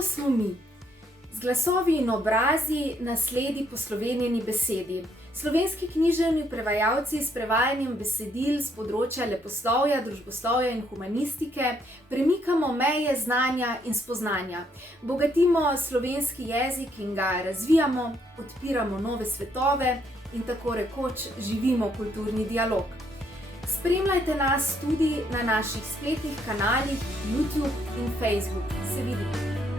To smo mi, z glasovi in obrazi, nasledi poslovenjeni besedi. Slovenski književni prevajalci s prevajanjem besedil z področja leposlovja, družboslovja in humanistike premikamo meje znanja in spoznanja, bogatimo slovenski jezik in ga razvijamo, odpiramo nove svetove in tako rekoč živimo kulturni dialog. Spremljajte nas tudi na naših spletnih kanalih YouTube in Facebook. Se vidimo!